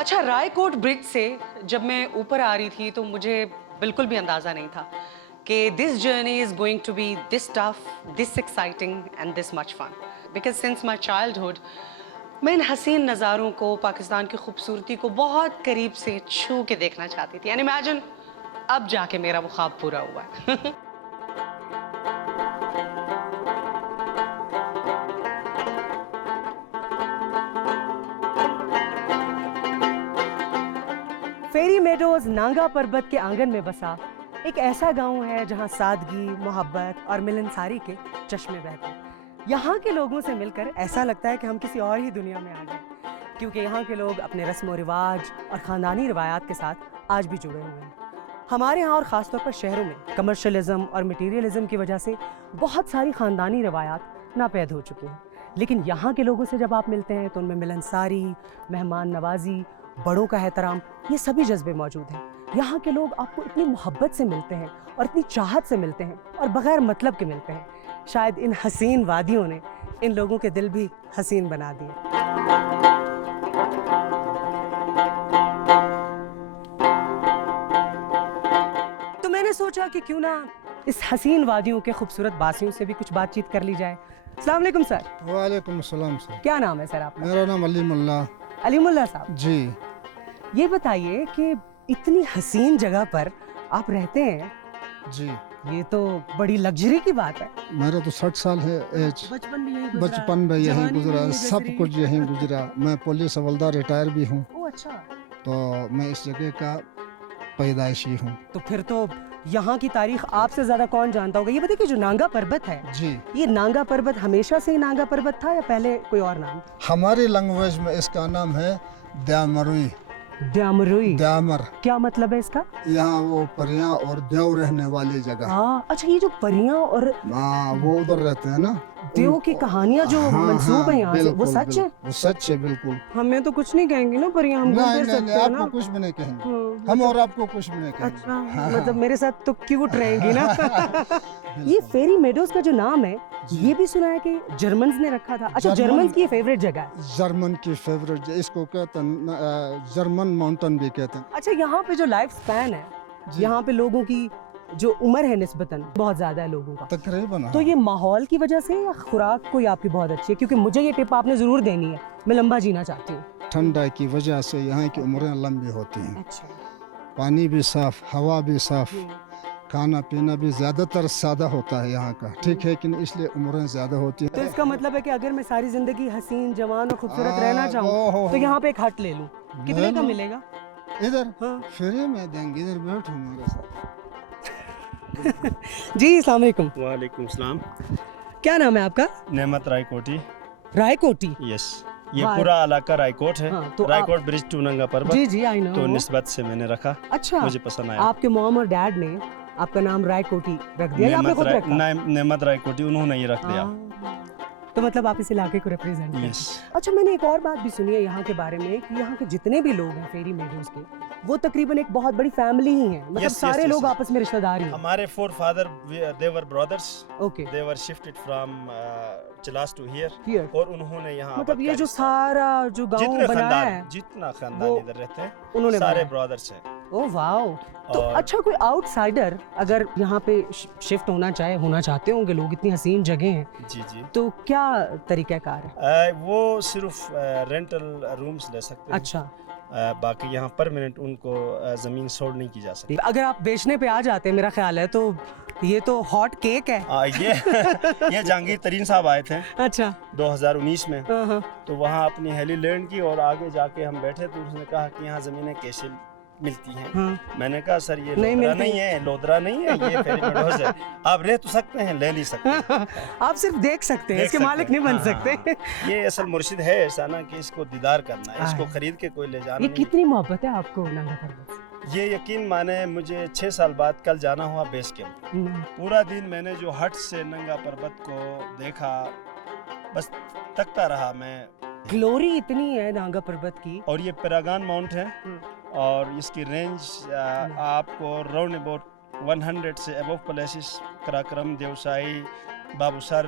اچھا، رائے کوٹ برج سے جب میں اوپر آ رہی تھی تو مجھے بالکل بھی اندازہ نہیں تھا کہ this journey is going to be this tough, this exciting and this much fun, because since my childhood میں ان حسین نظاروں کو، پاکستان کی خوبصورتی کو بہت قریب سے چھو کے دیکھنا چاہتی تھی. اینڈ امیجن اب جا کے میرا وہ خواب پورا ہوا ہے. فیری میڈوز نانگا پربت کے آنگن میں بسا ایک ایسا گاؤں ہے جہاں سادگی، محبت اور ملنساری کے چشمے بہتے ہیں. یہاں کے لوگوں سے مل کر ایسا لگتا ہے کہ ہم کسی اور ہی دنیا میں آ گئے، کیونکہ یہاں کے لوگ اپنے رسم و رواج اور خاندانی روایات کے ساتھ آج بھی جڑے ہوئے ہیں. ہمارے ہاں اور خاص طور پر شہروں میں کمرشلزم اور مٹیریلزم کی وجہ سے بہت ساری خاندانی روایات ناپید ہو چکی ہیں، لیکن یہاں کے لوگوں سے جب آپ ملتے ہیں تو ان میں ملنساری، مہمان نوازی، بڑوں کا احترام، یہ سبھی جذبے موجود ہیں. یہاں کے لوگ آپ کو اتنی محبت سے ملتے ہیں اور اتنی چاہت سے ملتے ہیں اور بغیر مطلب کے ملتے ہیں. شاید ان حسین وادیوں نے ان لوگوں کے دل بھی حسین بنا دیے. تو میں نے سوچا کہ کیوں نہ اس حسین وادیوں کے خوبصورت باسیوں سے بھی کچھ بات چیت کر لی جائے. السلام علیکم سر. وعلیکم السلام سر. کیا نام ہے سر آپ کا؟ میرا نام علیم اللہ. علیم اللہ صاحب جی. یہ بتائیے کہ اتنی حسین جگہ پر آپ رہتے ہیں، جی یہ تو بڑی لگژری کی بات ہے. میرا تو 60 سال ہے ایج. بچپن بھی یہیں گزرا، بچپن میں یہیں جوانی بھی گزرا، یہیں سب گزری. کچھ یہیں گزرا. میں پولیس حوالدار ریٹائر بھی ہوں، اوہ اچھا. تو میں اس جگہ کا پیدائشی ہوں. تو پھر تو یہاں کی تاریخ آپ سے زیادہ کون جانتا ہوگا. یہ بتائیے کہ جو نانگا پربت ہے، جی یہ نانگا پربت ہمیشہ سے ہی نانگا پربت تھا یا پہلے کوئی اور نام؟ ہماری لینگویج میں اس کا نام ہے دیامروئی. دیامروئی. دیامر کیا مطلب ہے اس کا؟ یہاں وہ پریاں اور دیو رہنے والی جگہ. ہاں اچھا، یہ جو پریاں اور ہاں وہ ادھر رہتے ہیں نا. دیو کی کہانیاں جو منسوب ہیں یہاں سے، وہ سچ ہے؟ وہ سچ ہے بالکل. ہمیں تو کچھ نہیں کہیں گی نا پریاں، ہم نہیں نہیں نہیں، آپ کو کچھ بھی نہیں کہیں گے. ہم اور آپ کو کچھ بھی نہیں کہیں گے. اچھا، مطلب میرے ساتھ تو کیوٹ رہیں گی نا. یہ فیری میڈوز کا جو نام ہے، یہ بھی سنا ہے کہ جرمنز نے رکھا تھا. اچھا، جرمنز کی فیوریٹ جگہ ہے. جرمن کی فیوریٹ، اس کو کہتے ہیں جرمن ماؤنٹن بھی کہتے ہیں. اچھا، یہاں پہ جو لائف سپین ہے، یہاں پہ لوگوں کی جو عمر ہے نسبتاً بہت زیادہ ہے لوگوں کا تقریباً. تو یہ ماحول کی وجہ سے یا خوراک کوئی آپ کی بہت اچھی ہے؟ کیونکہ مجھے یہ ٹپ آپ نے ضرور دینی ہے، میں لمبا جینا چاہتی ہوں. ٹھنڈا کی وجہ سے یہاں کی عمریں لمبی ہوتی ہیں. اچھا. پانی بھی صاف، ہوا بھی صاف، کھانا پینا بھی زیادہ تر سادہ ہوتا ہے یہاں کا، ٹھیک ہے، لیکن اس لیے عمریں زیادہ ہوتی ہیں. تو اس کا مطلب ہے کہ اگر میں ساری زندگی حسین، جوان اور خوبصورت رہنا چاہوں تو یہاں پہ ایک ہٹ لے لوں. کتنے کا ملے گا؟ ادھر فری میں دیں گے. ادھر بیٹھو میرے ساتھ. جی السلام علیکم. وعلیکم السلام. کیا نام ہے آپ کا؟ نعمت رائے کوٹی. رائے کوٹی. یس، یہ پورا علاقہ رائے کوٹ ہے. رائے کوٹ برج ٹو ننگا پربت. جی جی آئی نو. تو نسبت سے میں نے رکھا. اچھا، مجھے پسند آیا. آپ کے موم اور ڈیڈ نے آپ کا نام رائے کوٹی رکھ دیا یا آپ نے خود رکھا؟ نعمت رائے کوٹی انہوں نے یہ رکھ دیا. تو مطلب آپ اس علاقے کو ریپرزینٹ کرتے ہیں. یس. اچھا، میں نے ایک اور بات بھی سنی ہے یہاں کے بارے میں کہ یہاں کے جتنے بھی لوگ ہیں فیری میڈوز کے، وہ تقریباً ایک بہت بڑی فیملی ہی ہیں. مطلب سارے لوگ آپس میں رشتہ دار ہی ہیں. ہمارے forefather they were brothers. Okay. They were shifted from Chilas to here. اور انہوں نے یہاں مطلب یہ جو سارا جو گاؤں بنایا ہے، جتنا خاندان ادھر رہتے ہیں، انہوں نے سارے برادرز ہیں. اوہ واو. تو اچھا، کوئی آؤٹ سائڈر اگر یہاں پہ شفٹ ہونا چاہتے ہوں گے لوگ، اتنی حسین جگہ ہیں، جی جی، تو کیا طریقہ کار ہے؟ وہ صرف رینٹل رومز لے سکتے ہیں. اچھا. باقی یہاں پرماننٹ ان کو زمین سوڑ نہیں کی جا سکتی. اگر آپ بیچنے پہ آ جاتے ہیں، میرا خیال ہے تو یہ تو ہاٹ کیک ہے. یہ جہانگیر ترین صاحب آئے تھے. اچھا. 2019 میں. تو وہاں اپنی ہیلی لینڈ کی اور آگے جا کے ہم بیٹھے تو اس نے کہا کہ یہاں زمینیں کیسے ملتی ہیں. میں نے کہا سر یہ لودرا نہیں ہے، لودرا نہیں ہے، یہ فیری میڈوز ہے. آپ رہ تو سکتے ہیں، لے نہیں سکتے. آپ صرف دیکھ سکتے ہیں، اس کے مالک نہیں بن سکتے. یہ اصل مرشد ہے ایسا نا کہ اس کو دیدار کرنا ہے، اس کو خرید کے کوئی لے جانا. یہ کتنی محبت ہے آپ کو نانگا پربت سے؟ یہ یقین مانے مجھے 6 سال بعد کل جانا ہوا بیس کیمپ. پورا دن میں نے جو ہٹ سے ننگا پربت کو دیکھا، بس تکتا رہا میں. گلوری اتنی ہے نانگا پربت کی. اور یہ پیراگان ماؤنٹ ہے اور اس کی رینج آپ کو راؤنڈ اباؤٹ 100 سے ابو پلیسز، کراکرم، دیوسائی، بابو سر،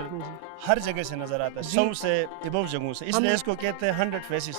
ہر جگہ سے نظر آتا ہے. 100 سے ابو جگہوں سے. اس لیے اس کو کہتے ہیں 100 فیسز.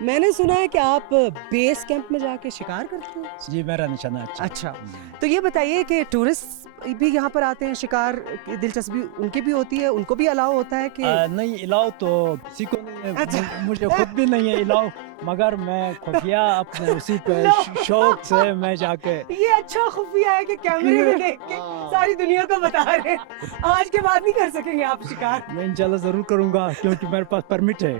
میں نے سنا ہے کہ آپ بیس کیمپ میں جا کے شکار کرتے ہیں. جی میرا نشانہ اچھا تو یہ بتائیے کہ ٹورسٹ بھی یہاں پر آتے ہیں, شکار کی دلچسپی ان کی بھی ہوتی ہے, ان کو بھی الاؤ ہوتا ہے کہ نہیں الاؤ تو کسی کو نہیں ہے, مجھے خود بھی نہیں ہے الاؤ, مگر میں خفیہ اپنے اسی پہ شوق سے میں جا کے. یہ اچھا خفیہ ہے کہ کیمرے میں دیکھ کے ساری دنیا کو بتا رہے ہیں. آج کے بعد نہیں کر سکیں گے آپ شکار؟ میں انشاءاللہ ضرور کروں گا کیونکہ میرے پاس پرمٹ ہے.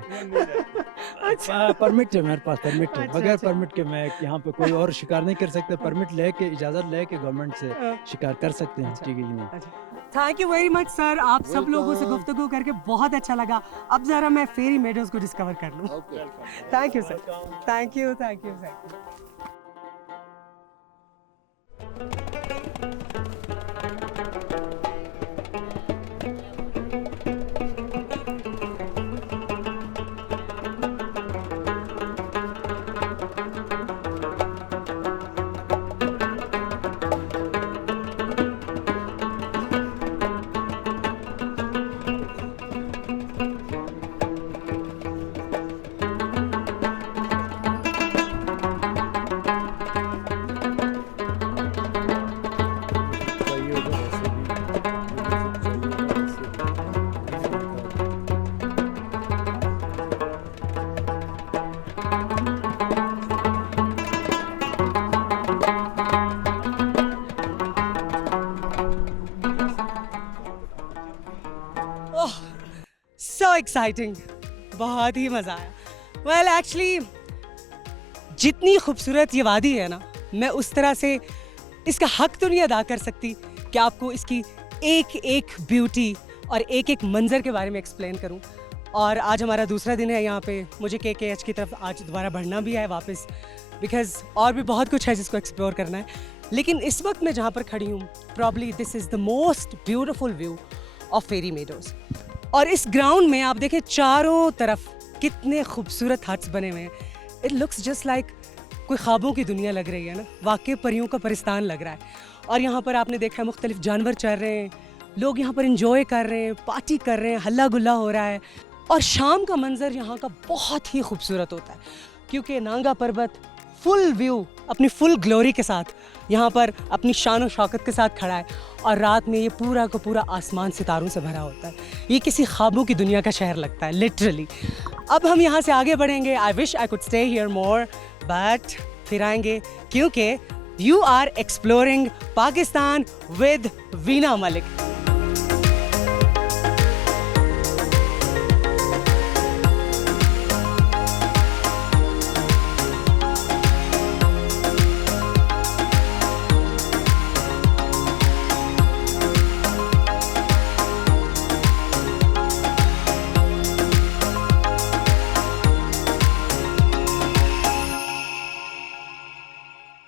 پرمٹ ہے میرے پاس, پرمٹ ہے. بغیر پرمٹ کے میں یہاں پہ کوئی اور شکار نہیں کر سکتے. پرمٹ لے کے, اجازت لے کے گورنمنٹ سے شکار کر سکتے ہیں. ٹھیک ہے, تھینک یو ویری مچ سر. آپ سب لوگوں سے گفتگو کر کے بہت اچھا لگا. اب ذرا میں فیری میڈوز کو ڈسکور کر لوں. Thank you sir. Thank you, thank you, thank you. So exciting, بہت ہی مزہ آیا. ویل ایکچولی جتنی خوبصورت یہ وادی ہے نا, میں اس طرح سے اس کا حق تو نہیں ادا کر سکتی کہ آپ کو اس کی ایک ایک بیوٹی اور ایک ایک منظر کے بارے میں ایکسپلین کروں. اور آج ہمارا دوسرا دن ہے یہاں پہ. مجھے KKH کی طرف آج دوبارہ بڑھنا بھی ہے واپس, بیکاز اور بھی بہت کچھ ہے جس کو ایکسپلور کرنا ہے. لیکن اس وقت میں جہاں پر کھڑی ہوں, probably this is the most beautiful view of Fairy Meadows. اور اس گراؤنڈ میں آپ دیکھیں چاروں طرف کتنے خوبصورت ہٹس بنے ہوئے ہیں. اٹ لکس جسٹ لائک کوئی خوابوں کی دنیا لگ رہی ہے نا, واقعی پریوں کا پرستان لگ رہا ہے. اور یہاں پر آپ نے دیکھا مختلف جانور چل رہے ہیں, لوگ یہاں پر انجوائے کر رہے ہیں, پارٹی کر رہے ہیں, ہلا گلا ہو رہا ہے. اور شام کا منظر یہاں کا بہت ہی خوبصورت ہوتا ہے کیونکہ نانگا پربت فل ویو اپنی فل گلوری کے ساتھ یہاں پر اپنی شان و شوکت کے ساتھ کھڑا ہے. اور رات میں یہ پورا کا پورا آسمان ستاروں سے بھرا ہوتا ہے. یہ کسی خوابوں کی دنیا کا شہر لگتا ہے لٹرلی. اب ہم یہاں سے آگے بڑھیں گے. I wish I could stay here more, but پھر آئیں گے کیونکہ you are exploring Pakistan with Veena Malik.